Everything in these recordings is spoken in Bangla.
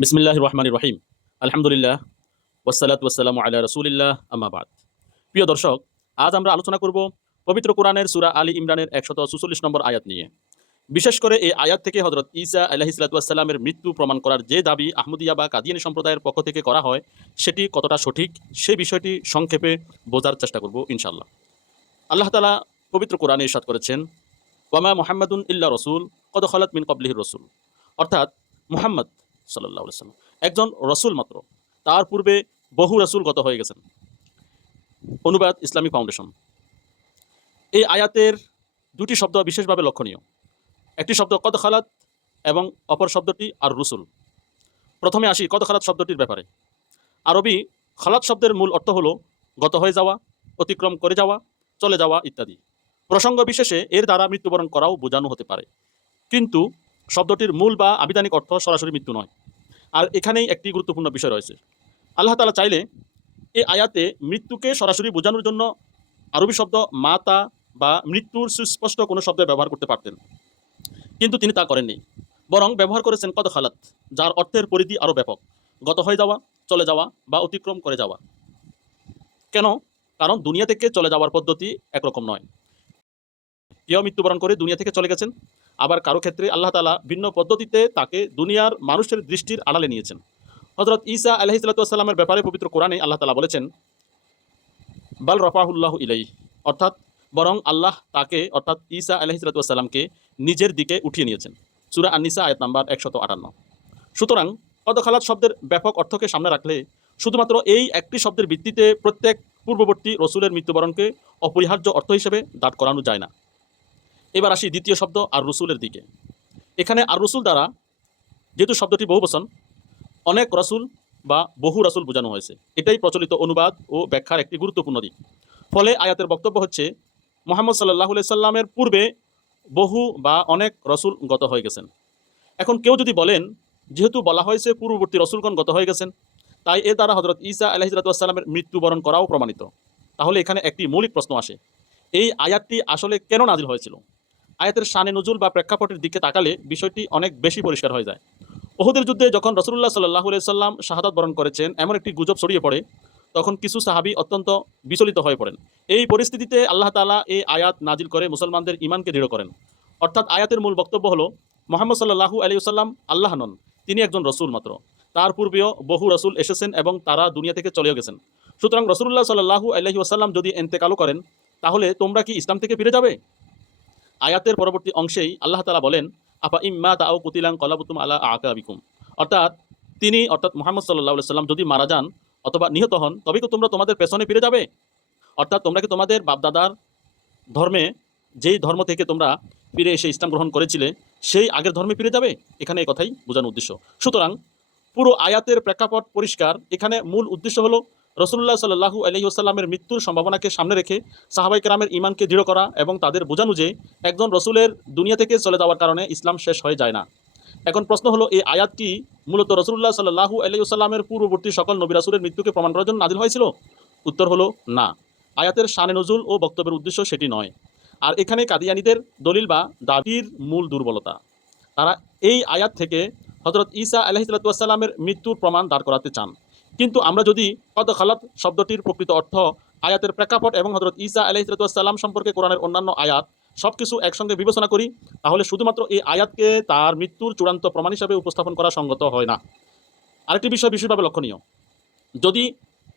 বিসমিল্লাহির রহমানির রহিম। আলহামদুলিল্লাহ ওয়াসসালাতু ওয়াসসালামু আলা রাসূলিল্লাহ আম্মা বাদ। প্রিয় দর্শক, আজ আমরা আলোচনা করব পবিত্র কোরআনের সূরা আলী ইমরানের ১৪৪ নম্বর আয়াত নিয়ে। বিশেষ করে এই আয়াত থেকে হযরত ঈসা আলাইহিস সালাতু ওয়াসসালামের মৃত্যু প্রমাণ করার যে দাবি আহমদিয়া বা কাদিয়ানী সম্প্রদায়ের পক্ষ থেকে করা হয়, সেটি কতটা সঠিক সে বিষয়টি সংক্ষেপে বোঝার চেষ্টা করব ইনশাআল্লাহ। আল্লাহ তাআলা পবিত্র কোরআনে ইরশাদ করেছেন, ওয়ামা মুহাম্মাদুন ইল্লা রাসূল কদ খালাত মিন ক্বাবলিহির রাসূল। অর্থাৎ মুহাম্মদ সাল্লাল্লাহু আলাইহি ওয়াসাল্লাম একজন রসুল মাত্র, তার পূর্বে বহু রসুল গত হয়ে গেছেন। অনুবাদ ইসলামিক ফাউন্ডেশন। এই আয়াতের দুটি শব্দ বিশেষভাবে লক্ষণীয়। একটি শব্দ কদ খালাত এবং অপর শব্দটি আর রসুল। প্রথমে আসি কদ খালাত শব্দটির ব্যাপারে। আরবি খালাত শব্দের মূল অর্থ হলো গত হয়ে যাওয়া, অতিক্রম করে যাওয়া, চলে যাওয়া ইত্যাদি। প্রসঙ্গ বিশেষে এর দ্বারা মৃত্যুবরণ করাও বোঝানো হতে পারে, কিন্তু শব্দটির মূল বা আবিধানিক অর্থ সরাসরি মৃত্যু নয়। আর এখানেই একটি গুরুত্বপূর্ণ বিষয় রয়েছে। আল্লাহ তাআলা চাইলে এই আয়াতে মৃত্যুকে সরাসরি বোঝানোর জন্য আরবি শব্দ মাতা বা মৃত্যুর সুস্পষ্ট কোনো শব্দ ব্যবহার করতে পারতেন, কিন্তু তিনি তা করেননি। বরং ব্যবহার করেছেন কদ খালাত, যার অর্থের পরিধি আরও ব্যাপক। গত হয়ে যাওয়া, চলে যাওয়া বা অতিক্রম করে যাওয়া। কেন? কারণ দুনিয়া থেকে চলে যাওয়ার পদ্ধতি একরকম নয়। কেউ মৃত্যুবরণ করে দুনিয়া থেকে চলে গেছেন, আবার কারো ক্ষেত্রে আল্লাহ তাআলা ভিন্ন পদ্ধতিতে তাকে দুনিয়ার মানুষের দৃষ্টির আড়ালে নিয়েছেন। হযরত ঈসা আলাইহিস সালাতু ওয়াস সালামের ব্যাপারে পবিত্র কোরআনে আল্লাহ তাআলা বলেছেন, বাল রাফাহুল্লাহু ইলাইহি, অর্থাৎ বরং আল্লাহ তাকে অর্থাৎ ঈসা আলাইহিস সালাতু ওয়াস সালামকে নিজের দিকে উঠিয়ে নিয়েছেন। সূরা আন-নিসা আয়াত নাম্বার ১৫৮। সুতরাং কদ খালাত শব্দের ব্যাপক অর্থকে সামনে রাখলে শুধুমাত্র এই একটি শব্দের ভিত্তিতে প্রত্যেক পূর্ববর্তী রসুলের মৃত্যুবরণকে অপরিহার্য অর্থ হিসেবে দাঁড় করানো যায় না। এবার আসি দ্বিতীয় শব্দ আর রসুলের দিকে। এখানে আর রসুল দ্বারা, যেহেতু শব্দটি বহুবচন, অনেক রসুল বা বহু রসুল বোঝানো হয়েছে। এটাই প্রচলিত অনুবাদ ও ব্যাখ্যার একটি গুরুত্বপূর্ণ দিক। ফলে আয়াতের বক্তব্য হচ্ছে, মুহাম্মদ সাল্লাল্লাহু আলাইহি সাল্লামের পূর্বে বহু বা অনেক রসুল গত হয়ে গেছেন। এখন কেউ যদি বলেন, যেহেতু বলা হয়েছে পূর্ববর্তী রসুলগণ গত হয়ে গেছেন, তাই এর দ্বারা হযরত ঈসা আলাইহিস সালামের মৃত্যুবরণ করাও প্রমাণিত। তাহলে এখানে একটি মৌলিক প্রশ্ন আসে, এই আয়াতটি আসলে কেন নাজিল হয়েছিল? আয়াতের শানে নুজুল বা প্রেক্ষাপটের দিকে তাকালে বিষয়টি অনেক বেশি পরিষ্কার হয়ে যায়। উহুদের যুদ্ধে যখন রাসূলুল্লাহ সাল্লাল্লাহু আলাইহি সাল্লাম শাহাদাত বরণ করেছেন, এমন একটি গুজব ছড়িয়ে পড়ে, তখন কিছু সাহাবী অত্যন্ত বিচলিত হয়ে পড়েন। এই পরিস্থিতিতে আল্লাহ তাআলা এই আয়াত নাজিল করে মুসলমানদের ঈমানকে দৃঢ় করেন। অর্থাৎ আয়াতের মূল বক্তব্য হলো, মুহাম্মদ সাল্লাল্লাহু আলাইহি ওয়াসাল্লাম আল্লাহ নন, তিনি একজন রসুল মাত্র। তার পূর্বেও বহু রসুল এসেছেন এবং তারা দুনিয়া থেকে চলেও গেছেন। সুতরাং রাসূলুল্লাহ সাল্লাল্লাহু আলাইহি ওয়াসাল্লাম যদি ইন্তেকালও করেন, তাহলে তোমরা কি ইসলাম থেকে ফিরে যাবে? আয়াতের পরবর্তী অংশেই আল্লাহ তাআলা বলেন, আফা ইম্মা তাও কুতিলান কলাবতুম আলা আকাবিকুম। অর্থাৎ তিনি অর্থাৎ মুহাম্মদ সাল্লাল্লাহু আলাইহি সাল্লাম যদি মারা যান অথবা নিহত হন, তবে কি তোমরা তোমাদের পেছনে ফিরে যাবে? অর্থাৎ তোমরা কি তোমাদের বাপদাদার ধর্মে, যেই ধর্ম থেকে তোমরা ফিরে এসে ইসলাম গ্রহণ করেছিলে, সেই আগের ধর্মে ফিরে যাবে? এখানে এই কথাই বোঝানোর উদ্দেশ্য। সুতরাং পুরো আয়াতের প্রেক্ষাপট পরিষ্কার। এখানে মূল উদ্দেশ্য হলো রাসূলুল্লাহ সাল্লাল্লাহু আলাইহি ওয়াসাল্লামের মৃত্যুর সম্ভাবনাকে সামনে রেখে সাহাবায়ে কেরামের ঈমানকে দৃঢ় করা এবং তাদের বোঝানো যে একজন রসুলের দুনিয়া থেকে চলে যাওয়ার কারণে ইসলাম শেষ হয়ে যায় না। এখন প্রশ্ন হলো, এই আয়াত কি মূলত রাসূলুল্লাহ সাল্লাল্লাহু আলাইহি ওয়াসাল্লামের পূর্ববর্তী সকল নবী রাসূলের মৃত্যুকে প্রমাণ করার জন্য নাজিল হয়েছিল? উত্তর হলো না। আয়াতের শানে নুজুল ও বক্তব্যের উদ্দেশ্য সেটি নয়। আর এখানে কাদিয়ানীদের দলিল বা দাবির মূল দুর্বলতা। তারা এই আয়াত থেকে হযরত ঈসা আলাইহিস সালাতু ওয়াস সালামের মৃত্যুর প্রমাণ দাঁড় করাতে চান। কিন্তু আমরা যদি কদ খালাত শব্দটির প্রকৃত অর্থ, আয়াতের প্রেক্ষাপট এবং হযরত ঈসা আলাইহিস সালাতু ওয়াস সালাম সম্পর্কে কোরআনের অন্যান্য আয়াত সবকিছু একসঙ্গে বিবেচনা করি, তাহলে শুধুমাত্র এই আয়াতকে তার মৃত্যুর চূড়ান্ত প্রমাণ হিসাবে উপস্থাপন করা সঙ্গত হয় না। আরেকটি বিষয় বিশেষভাবে লক্ষণীয়, যদি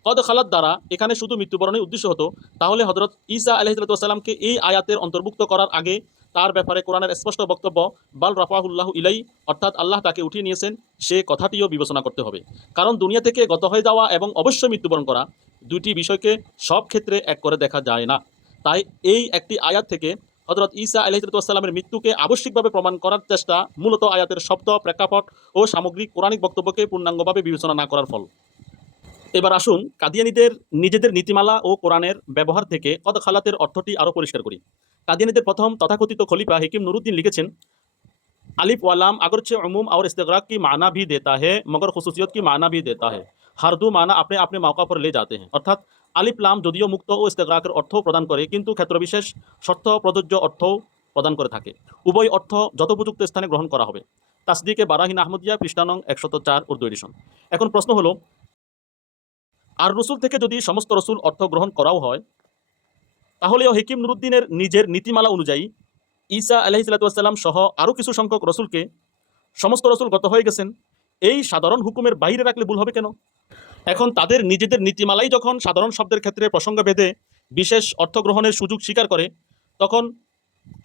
কদ খালাত দ্বারা এখানে শুধু মৃত্যুবরণের উদ্দেশ্য হতো, তাহলে হযরত ঈসা আলাইহিস সালাতু ওয়াস সালামকে এই আয়াতের অন্তর্ভুক্ত করার আগে তার ব্যাপারে কোরআনের স্পষ্ট বক্তব্য বাল রাফাহুল্লাহু ইলাইহি, অর্থাৎ আল্লাহ তাকে উঠিয়ে নিয়েছেন, সে কথাটিও বিবেচনা করতে হবে। কারণ দুনিয়া থেকে গত হয়ে যাওয়া এবং অবশ্যই মৃত্যুবরণ করা দুইটি বিষয়কে সব ক্ষেত্রে এক করে দেখা যায় না। তাই এই একটি আয়াত থেকে হযরত ঈসা আলাইহিস সালাতু ওয়াস সালামের মৃত্যুকে আবশ্যিকভাবে প্রমাণ করার চেষ্টা মূলত আয়াতের শব্দ, প্রেক্ষাপট ও সামগ্রিক কোরআনিক বক্তব্যকে পূর্ণাঙ্গভাবে বিবেচনা না করার ফল। এবার আসুন কাদিয়ানীদের নিজেদের নীতিমালা ও কোরআনের ব্যবহার থেকে কদ খালাতের অর্থটি আরও পরিষ্কার করি। কাদিয়ানীদের প্রথম তথাকথিত খলিফা হিকিম নুরুদ্দিন লিখেছেন, अलिफ व लाम अगरचे उमूम और इस्तिग़राक़ की माना भी देता है मगर खुसूसियत की माना भी देता है। हर दो माना अपने अपने मौका पर ले जाते हैं। অর্থাৎ আলিফ লাম যদিও মুক্ত ও ইস্তিগরাকের অর্থ প্রদান করে, কিন্তু ক্ষেত্রবিশেষ শর্ত প্রযোজ্য অর্থও প্রদান করে থাকে। উভয় অর্থ যথোপযুক্ত স্থানে গ্রহণ করা হবে। তাসদিকে বারাহিন আহমদিয়া পৃষ্ঠা নং 104 উর্দু এডিশন। এখন প্রশ্ন হলো, আর রসুল থেকে যদি সমস্ত রসুল অর্থ গ্রহণ করাও হয়, তাহলেও হেকিম নুরুদ্দিনের নিজের নীতিমালা অনুযায়ী ঈসা আলাইহিসসালাম সহ আরও কিছু সংখ্যক রসুলকে সমস্ত রসুল গত হয়ে গেছেন এই সাধারণ হুকুমের বাইরে রাখলে ভুল হবে কেন? এখন তাদের নিজেদের নীতিমালাই যখন সাধারণ শব্দের ক্ষেত্রে প্রসঙ্গ ভেদে বিশেষ অর্থ গ্রহণের সুযোগ স্বীকার করে, তখন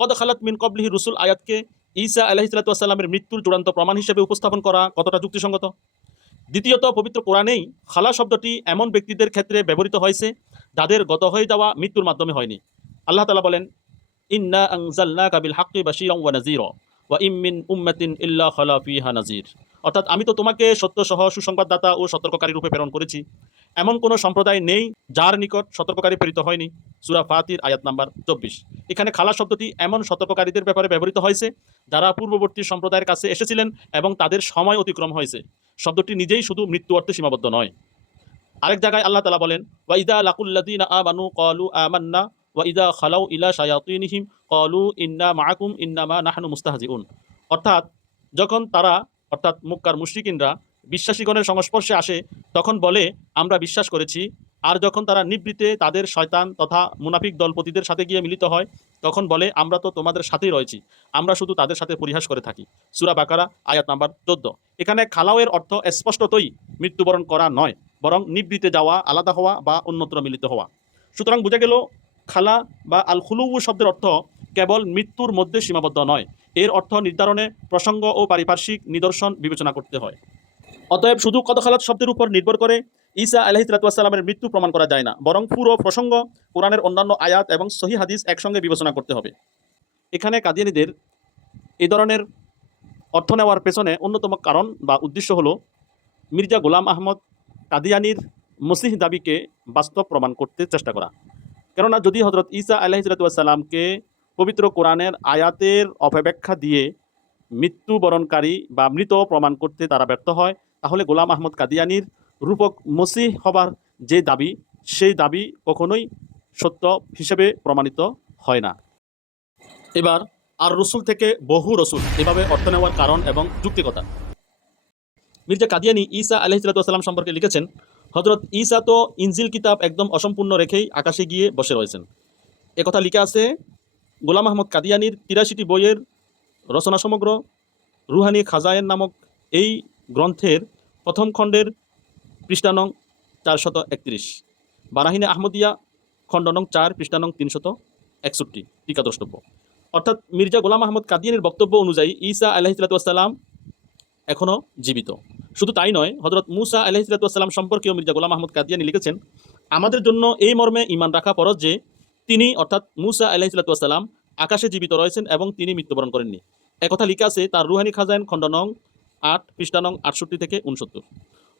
কদ খালাত মিন কবলিহি রসুল আয়াতকে ঈসা আলাইহিসসালামের মৃত্যুর চূড়ান্ত প্রমাণ হিসেবে উপস্থাপন করা কতটা যুক্তিসঙ্গত? দ্বিতীয়ত, পবিত্র কোরআনেই খালা শব্দটি এমন ব্যক্তিদের ক্ষেত্রে ব্যবহৃত হয়েছে যাদের গত হয়ে যাওয়া মৃত্যুর মাধ্যমে হয়নি। আল্লাহ তাআলা বলেন, ইন্না আনজালনাকা বিল হাক্কি বাশীরান ওয়া নাযীরা ওয়া ইম মিন উম্মাতিন ইল্লা খালা ফিহা নাযীর। অর্থাৎ আমি তো তোমাকে সত্য সহ সুসংবাদদাতা ও সতর্ককারী রূপে প্রেরণ করেছি। এমন কোনো সম্প্রদায় নেই যার নিকট সতর্ককারী প্রেরিত হয়নি। সূরা ফাতির আয়াত নাম্বার 24। এখানে খালা শব্দটি এমন সতর্ককারীদের ব্যাপারে ব্যবহৃত হয়েছে যারা পূর্ববর্তী সম্প্রদায়ের কাছে এসেছিলেন এবং তাদের সময় অতিক্রম হয়েছে। শব্দটি নিজেই শুধু মৃত্যু অর্থে সীমাবদ্ধ নয়। আরেক জায়গায় আল্লাহ তাআলা বলেন, ওয়া ইযা লাকুল্লাযীনা আমানু ক্বালু আমান্না ওয়া ইযা খালাউ ইলা শায়াতিনিহিম ক্বালু ইন্না মাআকুম ইন্নামা নাহনু মুস্তাহজিউন। অর্থাৎ যখন তারা অর্থাৎ মক্কার মুশরিকিনরা বিশ্বাসীগণের সংস্পর্শে আসে তখন বলে আমরা বিশ্বাস করেছি, আর যখন তারা নিবৃত্তে তাদের শয়তান তথা মুনাফিক দলপতিদের সাথে গিয়ে মিলিত হয় তখন বলে আমরা তো তোমাদের সাথেই রয়েছি, আমরা শুধু তাদের সাথে পরিহাস করে থাকি। সূরা বাকারা আয়াত নাম্বার 14। এখানে খালাওয়ের অর্থ স্পষ্টতই মৃত্যুবরণ করা নয়, বরং নিবৃত্তে যাওয়া, আলাদা হওয়া বা অন্যত্র মিলিত হওয়া। সুতরাং বোঝা গেল খালা বা আল খুলুউ শব্দের অর্থ কেবল মৃত্যুর মধ্যে সীমাবদ্ধ নয়, এর অর্থ নির্ধারণে প্রসঙ্গ ও পারিপার্শ্বিক নিদর্শন বিবেচনা করতে হয়। অতএব শুধু কদ খালাত শব্দের উপর নির্ভর করে ঈসা আলাইহিসসালামের মৃত্যু প্রমাণ করা যায় না, বরং পুরো প্রসঙ্গ, কোরআনের অন্যান্য আয়াত এবং সহিহ হাদিস একসঙ্গে বিবেচনা করতে হবে। এখানে কাদিয়ানীদের এই ধরনের অর্থ নেওয়ার পেছনে অন্যতম কারণ বা উদ্দেশ্য হলো মির্জা গোলাম আহমদ কাদিয়ানীর মসিহ দাবিকে বাস্তব প্রমাণ করতে চেষ্টা করা। কেননা যদি হযরত ঈসা আলাইহিসসালামকে পবিত্র কোরআনের আয়াতের অপব্যাখ্যা দিয়ে মৃত্যুবরণকারী বা মৃত প্রমাণ করতে তারা ব্যর্থ হয়, তাহলে গোলাম আহমদ কাদিয়ানীর রূপক মসিহ হবার যে দাবি, সেই দাবি কখনোই সত্য হিসেবে প্রমাণিত হয় না। এবার আর রসুল থেকে বহু রসুল এভাবে অর্থ নেওয়ার কারণ এবং যুক্তিকতা। মির্জা কাদিয়ানী ঈসা আলাইহিসসালাম সম্পর্কে লিখেছেন, হযরত ঈসা তো ইনজিল কিতাব একদম অসম্পূর্ণ রেখেই আকাশে গিয়ে বসে রয়েছেন। একথা লিখা আছে গোলাম আহমদ কাদিয়ানীর ৮৩টি বইয়ের রচনা সমগ্র রুহানি খাজায়েন নামক এই গ্রন্থের প্রথম খণ্ডের পৃষ্ঠা নং ৪৩১, বারাহিনে আহমদিয়া খণ্ড নং ৪ পৃষ্ঠা নং ৩৬১, টিকা দ্রষ্টব্য। অর্থাৎ মির্জা গোলাম আহমদ কাদিয়ানীর বক্তব্য অনুযায়ী ঈসা আলাইহিসসালাম এখনও জীবিত। শুধু তাই নয়, হযরত মূসা আলাইহিসসালাম সম্পর্কেও মির্জা গোলাম আহমদ কাদিয়ানী লিখেছেন, আমাদের জন্য এই মর্মে ঈমান রাখা ফরজ যে তিনি অর্থাৎ মূসা আলাইহিসসালাম আকাশে জীবিত রয়েছেন এবং তিনি মৃত্যুবরণ করেননি। একথা লিখা আছে তার রুহানি খাজাইন খণ্ড নং ৮ পৃষ্ঠা নং ৬৮ থেকে ৬৯।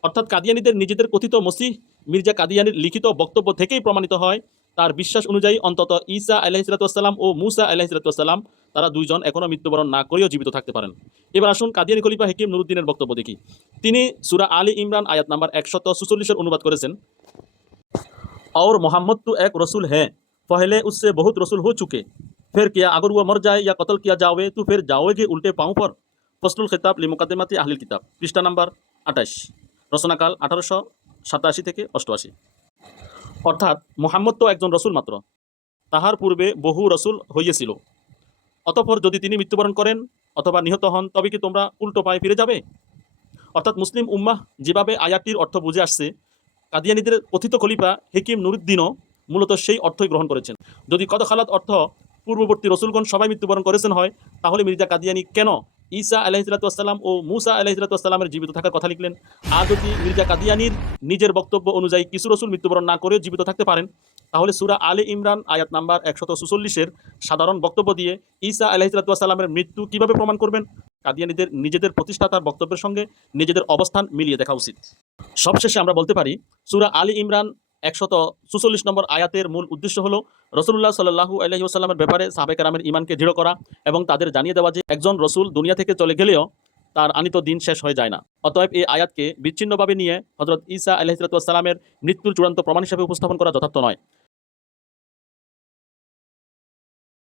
অর্থাৎ কাদিয়ানীদের নিজেদের কথিত মসিহ মির্জা কাদিয়ানীর লিখিত বক্তব্য থেকেই প্রমাণিত হয় তার বিশ্বাস অনুযায়ী অন্তত ঈসা আলাইহিসসালাম ও মূসা আলাইহিসসালাম তারা দুইজন এখনও মৃত্যুবরণ না করেও জীবিত থাকতে পারেন। এবার আসুন কাদিয়ানী খলিফা হেকিম নুরুদ্দিনের বক্তব্য দেখি। তিনি সূরা আলী ইমরান আয়াত নাম্বার 146 অনুবাদ করেছেন, और मोहम्मद तो एक रसूल है, पहले उससे बहुत रसूल हो चुके, फिर क्या अगर वह मर जाए या कत्ल किया जावे तो फिर जाओगे उल्टे पाँव पर। फसलुल खिताब लिमुकद्दिमाति आहलिल किताब, पृष्ठा नम्बर 28, রচনাকাল 1887 থেকে 88। অর্থাৎ মুহাম্মদ তো একজন রসুল মাত্র, তাহার পূর্বে বহু রসুল হইয়াছিল, অতঃপর যদি তিনি মৃত্যুবরণ করেন অথবা নিহত হন তবে কি তোমরা উল্টো পায়ে ফিরে যাবে? অর্থাৎ মুসলিম উম্মাহ যেভাবে আয়াতটির অর্থ বুঝে আসছে, কাদিয়ানীদের কথিত খলিফা হেকিম নুরুদ্দিনও মূলত সেই অর্থই গ্রহণ করেছেন। যদি কদ খালাত অর্থ পূর্ববর্তী রসুলগণ সবাই মৃত্যুবরণ করেছেন হয়, তাহলে মির্জা কাদিয়ানী কেন ঈসা আলাইহিসসালাম ও মূসা আলাইহিসসালামের জীবিত থাকার কথা লিখলেন? আর যদি মির্জা কাদিয়ানীর নিজের বক্তব্য অনুযায়ী কিছু রসুল মৃত্যুবরণ না করেও জীবিত থাকতে পারেন, তাহলে সূরা আলে ইমরান আয়াত নাম্বার 146 সাধারণ বক্তব্য দিয়ে ঈসা আলাইহিসসালামের মৃত্যু কিভাবে প্রমাণ করবেন? কাদিয়ানীদের নিজেদের প্রতিষ্ঠাতার বক্তব্যের সঙ্গে নিজেদের অবস্থান মিলিয়ে দেখা উচিত। সবশেষে আমরা বলতে পারি, সূরা আলী ইমরান 146 নম্বর আয়াতের মূল উদ্দেশ্য হলো রাসূলুল্লাহ সাল্লাল্লাহু আলাইহি ওয়াসাল্লামের ব্যাপারে সাহাবায়ে কেরামের ঈমানকে দৃঢ় করা এবং তাদের জানিয়ে দেওয়া যে একজন রসুল দুনিয়া থেকে চলে গেলেও তার আনিত দিন শেষ হয়ে যায় না। অতএব এই আয়াতকে বিচ্ছিন্নভাবে নিয়ে হযরত ঈসা আলাইহিসসালামের মৃত্যুর চূড়ান্ত প্রমাণ হিসেবে উপস্থাপন করা যথার্থ নয়।